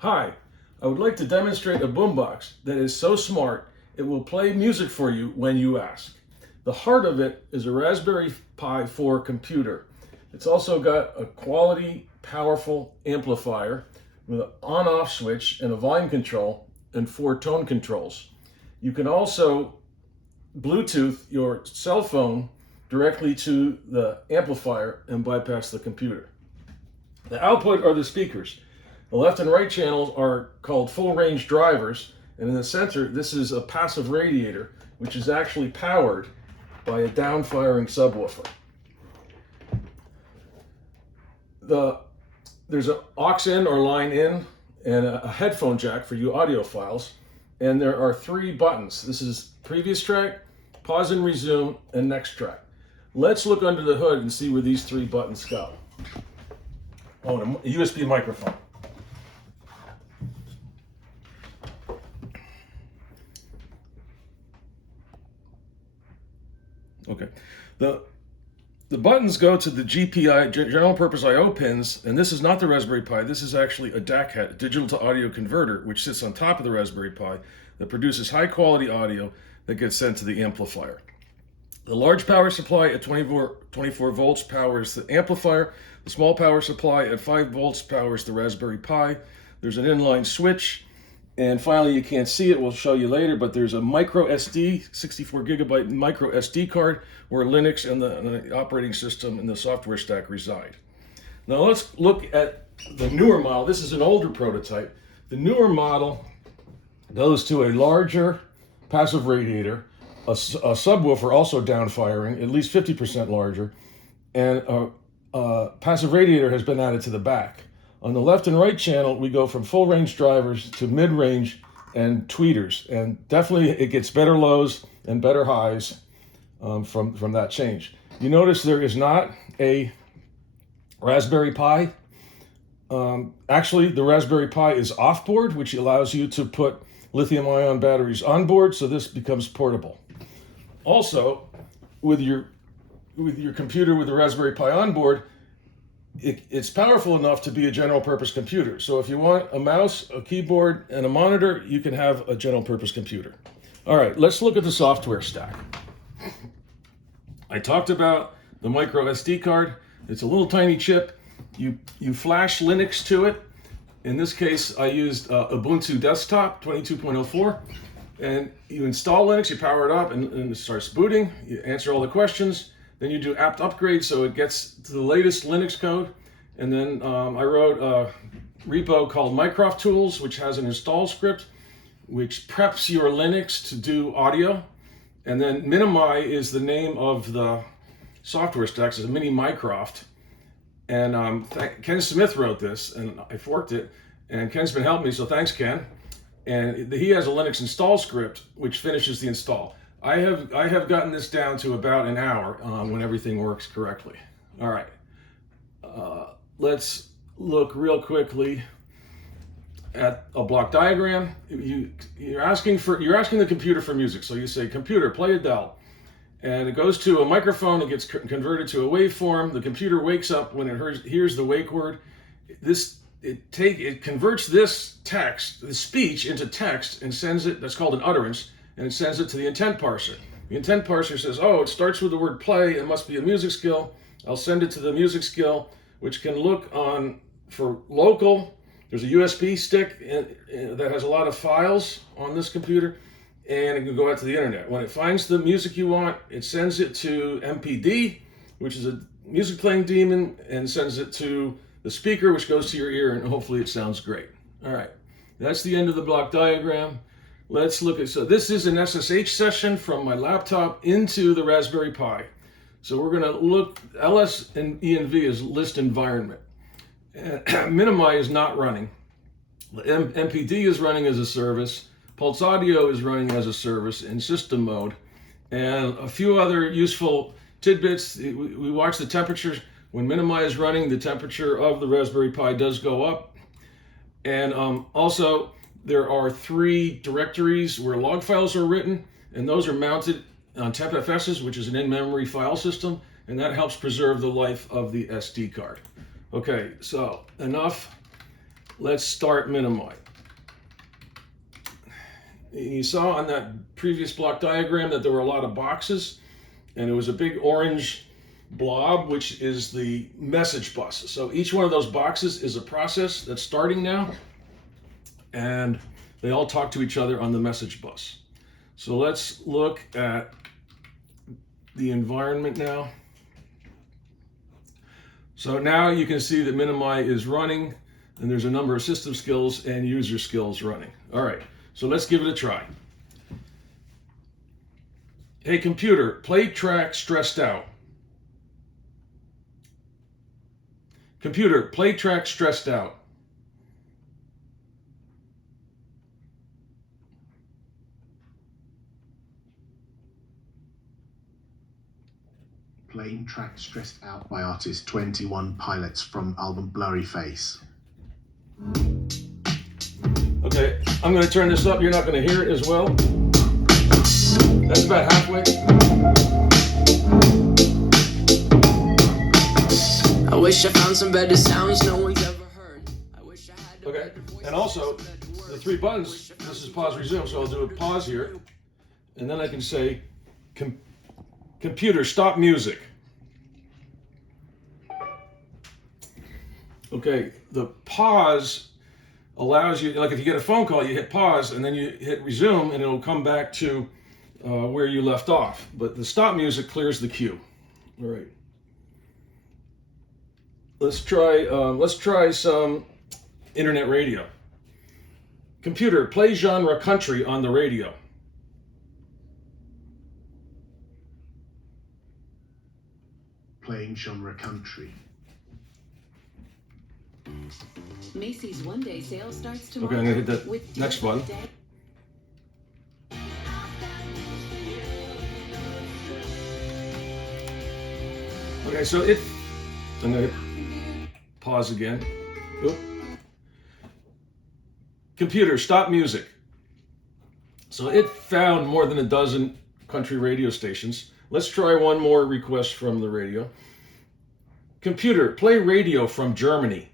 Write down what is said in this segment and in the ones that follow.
Hi, I would like to demonstrate a boombox that is so smart it will play music for you when you ask. The heart of it is a Raspberry Pi 4 computer. It's also got a quality, powerful amplifier with an on-off switch and a volume control and 4 tone controls. You can also Bluetooth your cell phone directly to the amplifier and bypass the computer. The output are the speakers. The left and right channels are called full range drivers, and in the center, this is a passive radiator, which is actually powered by a down-firing subwoofer. There's an aux in or line in and a headphone jack for you audiophiles, and there are 3 buttons. This is previous track, pause and resume, and next track. Let's look under the hood and see where these 3 buttons go. Oh, and a USB microphone. Okay, the buttons go to the GPI, general purpose I/O pins, and this is not the Raspberry Pi. This is actually a DAC head, digital to audio converter, which sits on top of the Raspberry Pi that produces high quality audio that gets sent to the amplifier. The large power supply at 24 volts powers the amplifier. The small power supply at 5 volts powers the Raspberry Pi. There's an inline switch. And finally, you can't see it, we'll show you later, but there's a micro SD, 64 gigabyte micro SD card where Linux and the operating system and the software stack reside. Now let's look at the newer model. This is an older prototype. The newer model goes to a larger passive radiator, a subwoofer also down-firing, at least 50% larger, and a passive radiator has been added to the back. On the left and right channel, we go from full range drivers to mid-range and tweeters, and definitely it gets better lows and better highs from that change. You notice there is not a Raspberry Pi. Actually, the Raspberry Pi is off-board, which allows you to put lithium-ion batteries on board, so this becomes portable. Also, with your computer with the Raspberry Pi on board, it's powerful enough to be a general purpose computer. So if you want a mouse, a keyboard, and a monitor, you can have a general purpose computer. All right, let's look at the software stack. I talked about the micro SD card. It's a little tiny chip. You flash Linux to it. In this case, I used Ubuntu Desktop 22.04. And you install Linux, you power it up, and it starts booting. You answer all the questions. Then you do apt upgrade so it gets to the latest Linux code. And then I wrote a repo called Mycroft Tools, which has an install script, which preps your Linux to do audio. And then Minimi is the name of the software stack. It's a mini Mycroft. And Ken Smith wrote this, and I forked it. And Ken's been helping me, so thanks, Ken. And he has a Linux install script, which finishes the install. I have gotten this down to about an hour when everything works correctly. All right, let's look real quickly at a block diagram. You're asking the computer for music, so you say, "Computer, play Adele," and it goes to a microphone. It gets converted to a waveform. The computer wakes up when it hears the wake word. It converts this text, the speech, into text and sends it. That's called an utterance. And it sends it to the intent parser. The intent parser says, oh, it starts with the word play, it must be a music skill. I'll send it to the music skill, which can look for local. There's a USB stick that has a lot of files on this computer, and it can go out to the internet. When it finds the music you want, it sends it to MPD, which is a music playing daemon, and sends it to the speaker, which goes to your ear, and hopefully it sounds great. All right, that's the end of the block diagram. Let's look at, so this is an SSH session from my laptop into the Raspberry Pi. So we're going to look, LS and ENV is list environment. Minimi is not running. MPD is running as a service. Pulse Audio is running as a service in system mode. And a few other useful tidbits. We watch the temperatures. When Minimi is running, the temperature of the Raspberry Pi does go up. And also, there are 3 directories where log files are written, and those are mounted on TempFSs, which is an in-memory file system, and that helps preserve the life of the SD card. Okay, so enough Let's start Minimi. You saw on that previous block diagram that there were a lot of boxes, and it was a big orange blob, which is the message bus. So each one of those boxes is a process that's starting now, and they all talk to each other on the message bus. So let's look at the environment now. So now you can see that Minimi is running, and there's a number of system skills and user skills running. All right, so let's give it a try. Hey computer, play track Stressed Out. Computer, play track Stressed Out. Playing track Stressed Out by artist 21 Pilots from album Blurry Face. Okay, I'm going to turn this up. You're not going to hear it as well. That's about halfway. I wish I found some better sounds no one's ever heard. I wish I had Okay, and also the three buttons, this is pause resume, so I'll do a pause here, and then I can say, computer, stop music. Okay, the pause allows you, like if you get a phone call, you hit pause, and then you hit resume, and it'll come back to where you left off. But the stop music clears the queue. All right. Let's try some internet radio. Computer, play genre country on the radio. Playing genre country. Macy's one-day sale starts tomorrow. Okay, I'm gonna hit that next button. Okay, so I'm gonna hit pause again. Oop. Computer, stop music. So it found more than a dozen country radio stations. Let's try one more request from the radio. Computer, play radio from Germany.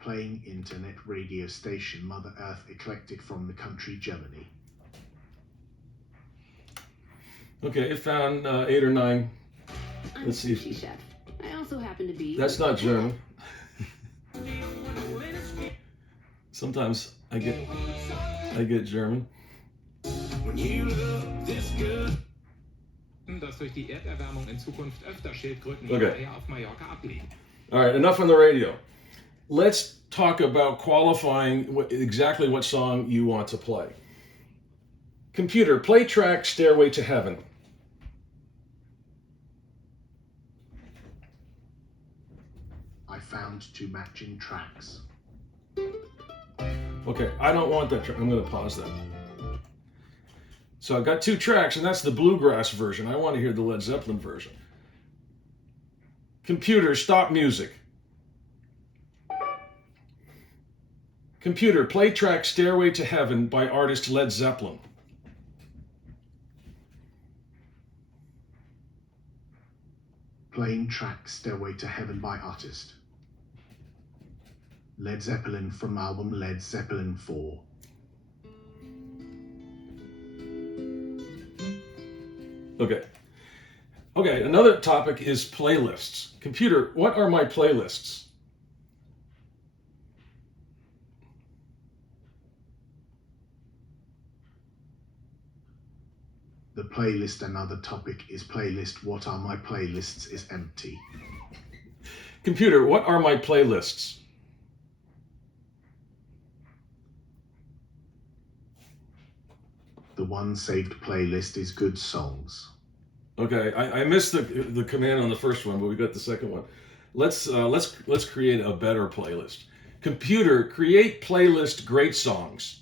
Playing internet radio station Mother Earth Eclectic from the country Germany. Okay, it found 8 or 9. I'm Let's see. sushi chef. I also happen to be. That's not German. Sometimes I get German. Dass durch die Erderwärmung in Zukunft öfter Schildkröten Okay. Eier auf Mallorca ablegen. All right, enough on the radio. Let's talk about qualifying exactly what song you want to play. Computer, play track Stairway to Heaven. I found 2 matching tracks. Okay, I don't want that track. I'm going to pause that. So I've got 2 tracks, and that's the bluegrass version. I want to hear the Led Zeppelin version. Computer, stop music. Computer, play track Stairway to Heaven by artist Led Zeppelin. Playing track Stairway to Heaven by artist Led Zeppelin from album Led Zeppelin 4. Okay, another topic is playlists. Computer, what are my playlists? The playlist, another topic is playlist. What are my playlists is empty. Computer, what are my playlists? The one saved playlist is good songs. Okay, I missed the command on the first one, but we got the second one. Let's create a better playlist. Computer, create playlist great songs.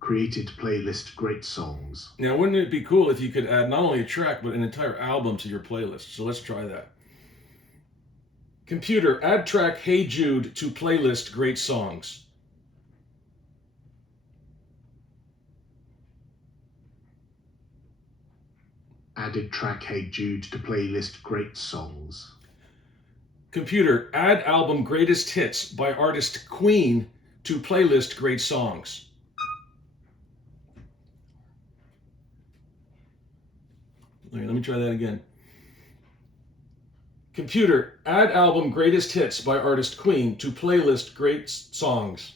Created playlist great songs. Now, wouldn't it be cool if you could add not only a track, but an entire album to your playlist? So let's try that. Computer, add track Hey Jude to playlist great songs. Added track Hey Jude to playlist Great Songs. Computer, add album Greatest Hits by artist Queen to playlist Great Songs. Okay, let me try that again. Computer, add album Greatest Hits by artist Queen to playlist Great Songs.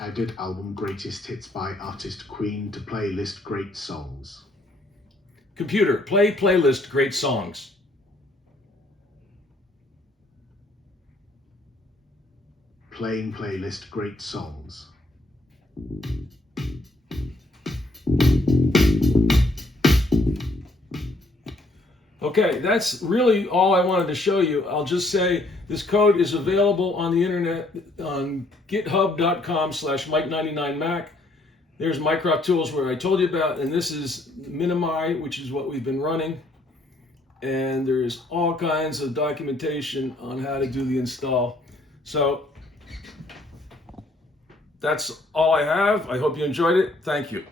Added album Greatest Hits by artist Queen to playlist Great Songs. Computer, play playlist Great Songs. Playing playlist Great Songs. Okay, that's really all I wanted to show you. I'll just say this code is available on the internet on github.com/Mike99Mac. There's Microsoft Tools where I told you about, and this is Minimi, which is what we've been running. And there's all kinds of documentation on how to do the install. So that's all I have. I hope you enjoyed it. Thank you.